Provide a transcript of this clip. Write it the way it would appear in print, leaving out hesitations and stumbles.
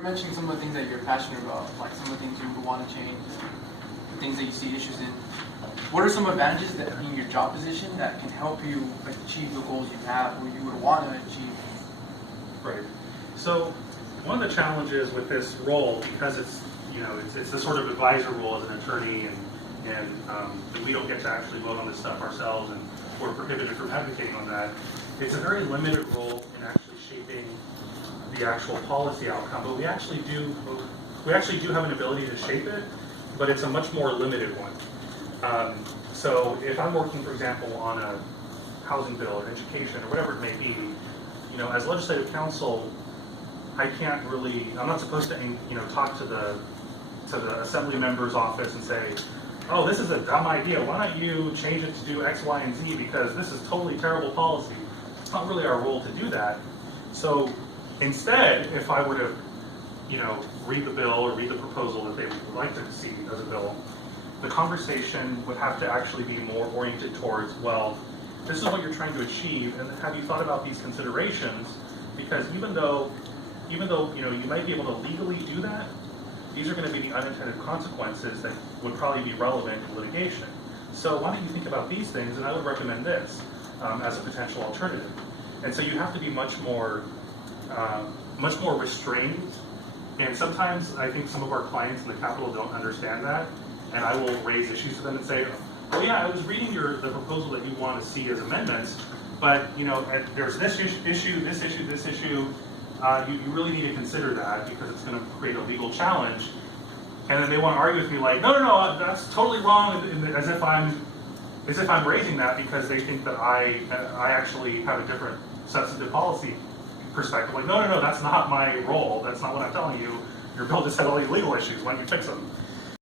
You're mentioning some of the things that you're passionate about, like some of the things you would want to change, the things that you see issues in. What are some advantages that in your job position that can help you like achieve the goals you have or you would want to achieve? Right. So one of the challenges with this role, because it's it's the sort of advisor role as an attorney, and we don't get to actually vote on this stuff ourselves, and we're prohibited from advocating on that. It's a very limited role in actually shaping the actual policy outcome, but we actually do have an ability to shape it, but it's a much more limited one. So if I'm working, for example, on a housing bill or education or whatever it may be, as legislative counsel, I'm not supposed to, talk to the assembly member's office and say, oh, this is a dumb idea, why don't you change it to do X, Y, and Z because this is totally terrible policy. It's not really our role to do that. So instead, if I were to, read the bill or read the proposal that they would like to see as a bill, the conversation would have to actually be more oriented towards, well, this is what you're trying to achieve, and have you thought about these considerations? Because even though you might be able to legally do that, these are going to be the unintended consequences that would probably be relevant in litigation. So why don't you think about these things, and I would recommend this as a potential alternative. And so you have to be much more restrained. And sometimes I think some of our clients in the Capitol don't understand that, and I will raise issues to them and say, oh yeah, I was reading the proposal that you want to see as amendments, but there's this issue, this issue, this issue. You really need to consider that because it's going to create a legal challenge. And then they want to argue with me like, no, that's totally wrong, as if I'm raising that because they think that I actually have a different substantive policy perspective. Like, no, that's not my role. That's not what I'm telling you. Your bill just had all these legal issues. Why don't you fix them?